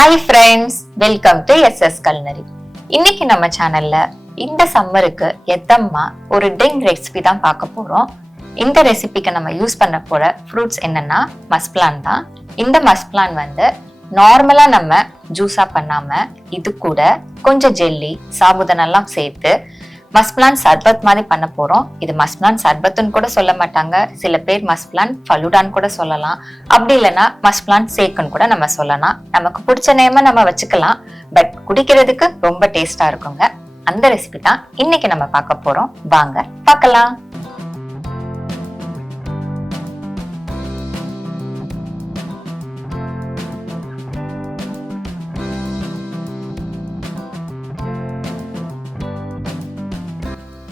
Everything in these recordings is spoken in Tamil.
Hi friends, welcome to SS Culinary. இன்னைக்கு நம்ம சேனல்ல இந்த சம்மருக்கு எத்தம்மா ஒரு ட்ரிங்க் ரெசிபி தான் பார்க்க போறோம். இந்த ரெசிபிக்கு நம்ம யூஸ் பண்ண போற ஃப்ரூட்ஸ் என்னன்னா மஸ்க்மெலான் தான். இந்த மஸ்க்மெலான் நார்மலா நம்ம ஜூஸா பண்ணாம இது கூட கொஞ்சம் ஜெல்லி சாபுதானா எல்லாம் சேர்த்து மஸ்க்மெலான் சர்பத் மாதிரி பண்ண போறோம். இது மஸ்க்மெலான் சர்பத்துன்னு கூட சொல்ல மாட்டாங்க, சில பேர் மஸ்க்மெலான் ஃபலூடான்னு கூட சொல்லலாம், அப்படி இல்லைன்னா மஸ்க்மெலான் சேக்குன்னு கூட நம்ம சொல்லலாம். நமக்கு பிடிச்ச நேம நம்ம வச்சுக்கலாம், பட் குடிக்கிறதுக்கு ரொம்ப டேஸ்டா இருக்குங்க. அந்த ரெசிபி தான் இன்னைக்கு நம்ம பார்க்க போறோம். வாங்க பார்க்கலாம்.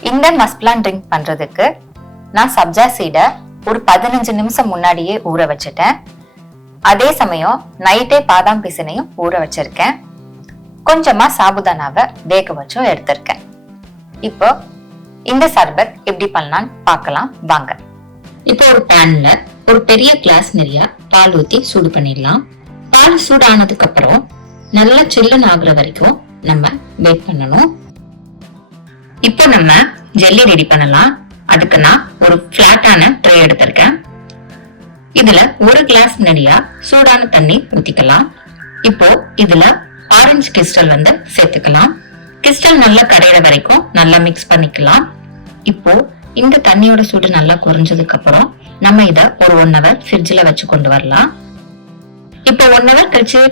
இந்த மஸ்க்மெலான் ட்ரிங்க் பண்றதுக்கு நான் சப்ஜா சீடை ஒரு 15 நிமிஷம் முன்னாடியே ஊற வச்சுட்டேன். அதே சமயம் நைட்டே பாதாம் பிசினையும் ஊற வச்சிருக்கேன். கொஞ்சமா சாபுதானாவை வேக வச்சும் எடுத்திருக்கேன். இப்போ இந்த சர்பத் எப்படி பண்ணலாம்னு பார்க்கலாம் வாங்க. இப்போ ஒரு பேன்ல ஒரு பெரிய கிளாஸ் நிறைய பால் ஊத்தி சூடு பண்ணிடலாம். பால் சூடானதுக்கு அப்புறம் நல்லா சில்லுன்னு ஆகுற வரைக்கும் நம்ம வெயிட் பண்ணணும். இப்போ நம்ம ஜெல்லி ரெடி பண்ணலாம். அதுக்கு நான் ஒரு பிளாட்டான ட்ரே எடுத்திருக்கேன். இதுல ஒரு கிளாஸ் நிறைய சூடான தண்ணி ஊத்திக்கலாம். இப்போ இதுல ஆரஞ்சு கிறிஸ்டல் சேர்த்துக்கலாம். கிறிஸ்டல் நல்லா கரையிற வரைக்கும் நல்லா மிக்ஸ் பண்ணிக்கலாம். இப்போ இந்த தண்ணியோட சூடு நல்லா குறைஞ்சதுக்கு அப்புறம் நம்ம இத ஒரு 1 hour ஃப்ரிட்ஜ்ல வச்சு கொண்டு வரலாம். இப்போ 1 hour கழிச்சு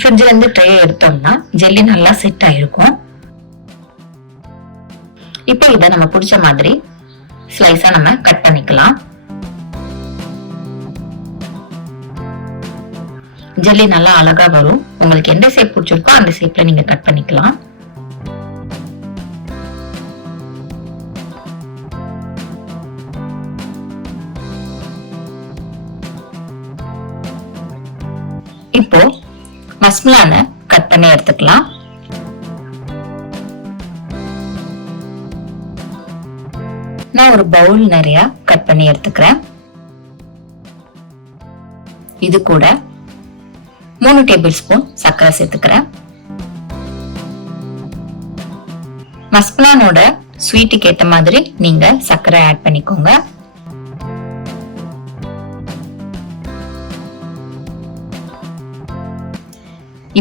ஃப்ரிட்ஜ்ல இருந்து ட்ரே எடுத்தோம்னா ஜெல்லி நல்லா செட் ஆயிருக்கும். இப்போ இத நம்ம பிடிச்ச மாதிரி ஸ்லைஸா நம்ம கட் பண்ணிக்கலாம். ஜெல்லி நல்லா அழகா வரும். உங்களுக்கு எந்த ஷேப் பிடிச்சிருக்கோ அந்த ஷேப்ல நீங்க கட் பண்ணிக்கலாம். இப்போ மஸ்க்மெலானை கட் பண்ணி எடுத்துக்கலாம். நான் ஒரு பவுல் நிறைய கட் பண்ணி எடுத்துக்கிறேன். இது கூட 3 டேபிள் ஸ்பூன் சர்க்கரை சேர்த்துக்கிறேன். மஸ்க்மெலானோட ஸ்வீட்டுக்கு ஏத்த மாதிரி நீங்க சர்க்கரை ஆட் பண்ணிக்கோங்க.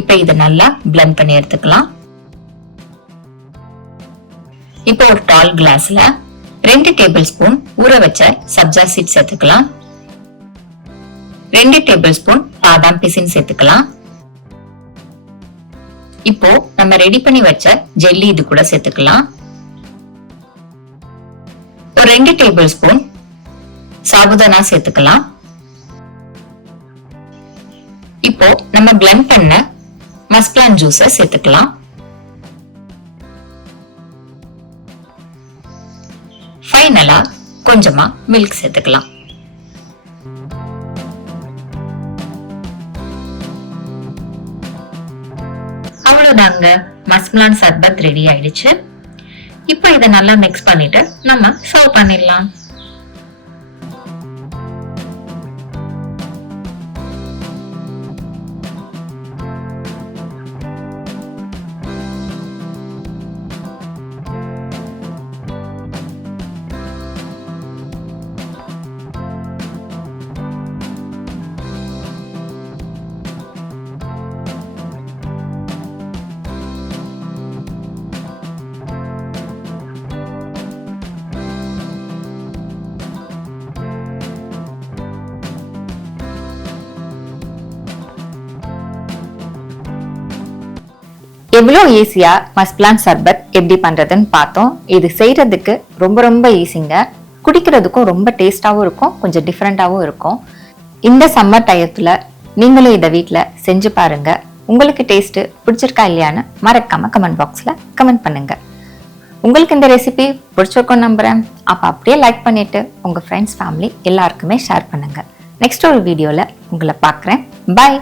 இப்ப இத நல்லா பிளெண்ட் பண்ணி எடுத்துக்கலாம். இப்போ ஒரு டால் கிளாஸ்ல 2 டேபிள் ஸ்பூன் ஊற வச்ச சப்ஜா சீட் சேர்த்துக்கலாம். 2 டேபிள் ஸ்பூன் பாதாம் பிசின் சேர்த்துக்கலாம். இப்போ நம்ம ரெடி பண்ணி வச்ச ஜெல்லி இது கூட சேர்த்துக்கலாம். ஒரு 2 டேபிள் ஸ்பூன் சாபுதானா சேர்த்துக்கலாம். இப்போ நம்ம பிளெண்ட் பண்ண மஸ்க்மெலான் ஜூஸை சேர்த்துக்கலாம். ஃபைனலா கொஞ்சமா மில்க் சேர்த்துக்கலாம். அவ்வளவுதாங்க, மஸ்க்மெலான் சர்பத் ரெடி ஆயிடுச்சு. இப்போ இதை நல்லா மிக்ஸ் பண்ணிட்டு நம்ம சர்வ் பண்ணிடலாம். எவ்வளோ ஈஸியா மஸ்க்மெலான் சர்பத் எப்படி பண்றதுன்னு பார்த்தோம். இது செய்யறதுக்கு ரொம்ப ஈஸிங்க. குடிக்கிறதுக்கும் ரொம்ப டேஸ்டாவும் இருக்கும், கொஞ்சம் டிஃப்ரெண்டாவும் இருக்கும். இந்த சம்மர் டயத்துல நீங்களும் இதை வீட்டில் செஞ்சு பாருங்க. உங்களுக்கு டேஸ்ட் பிடிச்சிருக்கா இல்லையான்னு மறக்காம கமெண்ட் பாக்ஸ்ல கமெண்ட் பண்ணுங்க. உங்களுக்கு இந்த ரெசிபி பிடிச்சிருக்கும் நம்புறேன். அப்ப அப்படியே லைக் பண்ணிட்டு உங்க ஃப்ரெண்ட்ஸ் ஃபேமிலி எல்லாருக்குமே ஷேர் பண்ணுங்க. நெக்ஸ்ட் ஒரு வீடியோல உங்களை பார்க்குறேன். பாய்.